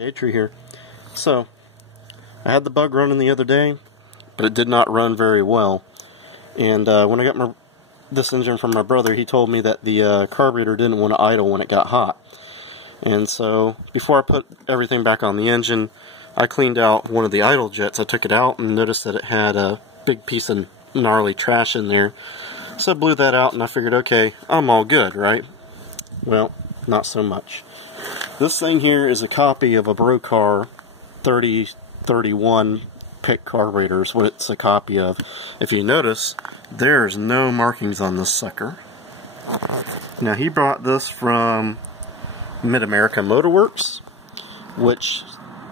Shade Tree here. So, I had the bug running the other day, but it did not run very well. And when I got this engine from my brother, he told me that the carburetor didn't want to idle when it got hot. And so, before I put everything back on the engine, I cleaned out one of the idle jets. I took it out and noticed that it had a big piece of gnarly trash in there. So I blew that out and I figured, okay, I'm all good, right? Well, not so much. This thing here is a copy of a Brocar 3031 PIC carburetor is what it's a copy of. If you notice, there's no markings on this sucker. Now he brought this from Mid-America Motor Works, which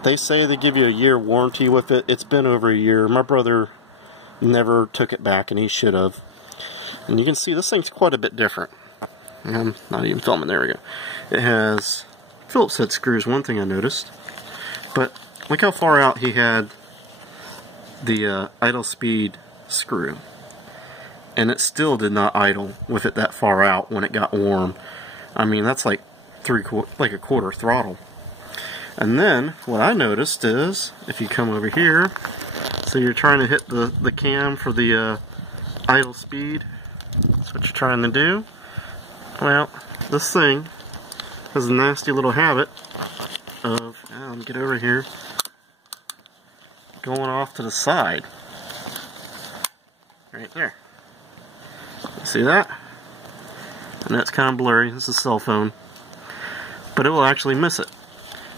they say they give you a year warranty with it. It's been over a year. My brother never took it back and he should have. And you can see this thing's quite a bit different. I'm not even filming, there we go. It has Phillips head screws, one thing I noticed. But look how far out he had the idle speed screw. And it still did not idle with it that far out when it got warm. I mean, that's like a quarter throttle. And then what I noticed is, if you come over here, so you're trying to hit the cam for the idle speed. That's what you're trying to do. Well, this thing has a nasty little habit of, let me get over here, going off to the side. Right there. See that? And that's kind of blurry. This is a cell phone. But it will actually miss it,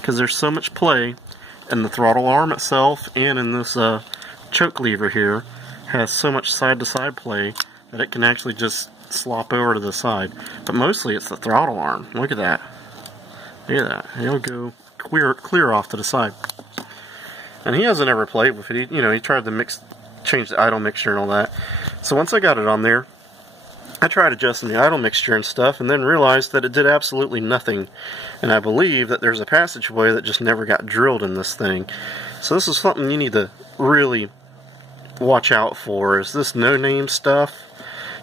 because there's so much play in the throttle arm itself and in this choke lever here. Has so much side-to-side play that it can actually just slop over to the side. But mostly it's the throttle arm. Look at that. Look at that. It'll go clear off to the side. And he hasn't ever played with it. He tried to change the idle mixture and all that. So once I got it on there, I tried adjusting the idle mixture and stuff, and then realized that it did absolutely nothing. And I believe that there's a passageway that just never got drilled in this thing. So this is something you need to really watch out for, is this no-name stuff.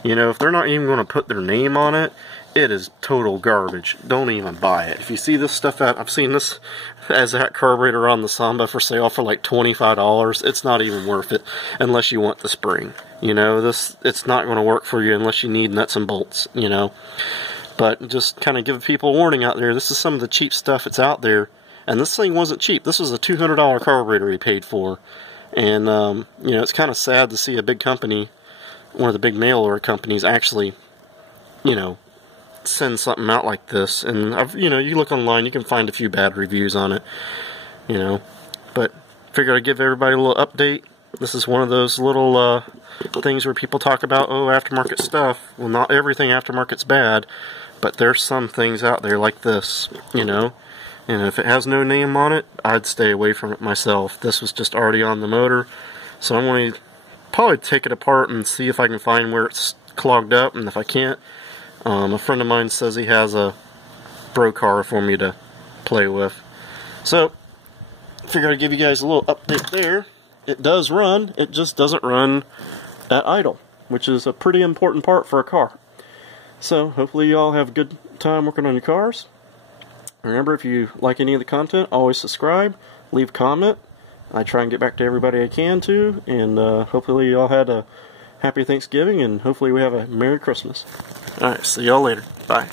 If they're not even going to put their name on it, it is total garbage. Don't even buy it. If you see this stuff out, I've seen this as that carburetor on the Samba for sale for like $25. It's not even worth it unless you want the spring. It's not going to work for you unless you need nuts and bolts, But just kind of give people a warning out there. This is some of the cheap stuff that's out there. And this thing wasn't cheap. This was a $200 carburetor he paid for. And, it's kind of sad to see a big company, one of the big mail order companies, actually, send something out like this. And, you look online, you can find a few bad reviews on it, But figured I'd give everybody a little update. This is one of those little things where people talk about, oh, aftermarket stuff. Well, not everything aftermarket's bad, but there's some things out there like this, And if it has no name on it, I'd stay away from it myself. This was just already on the motor. So I'm going to probably take it apart and see if I can find where it's clogged up. And if I can't, a friend of mine says he has a Brocar for me to play with. So, I figured I'd give you guys a little update there. It does run, it just doesn't run at idle, which is a pretty important part for a car. So, hopefully you all have a good time working on your cars. Remember, if you like any of the content, always subscribe, leave a comment. I try and get back to everybody I can to, and hopefully you all had a happy Thanksgiving, and hopefully we have a Merry Christmas. Alright, see y'all later. Bye.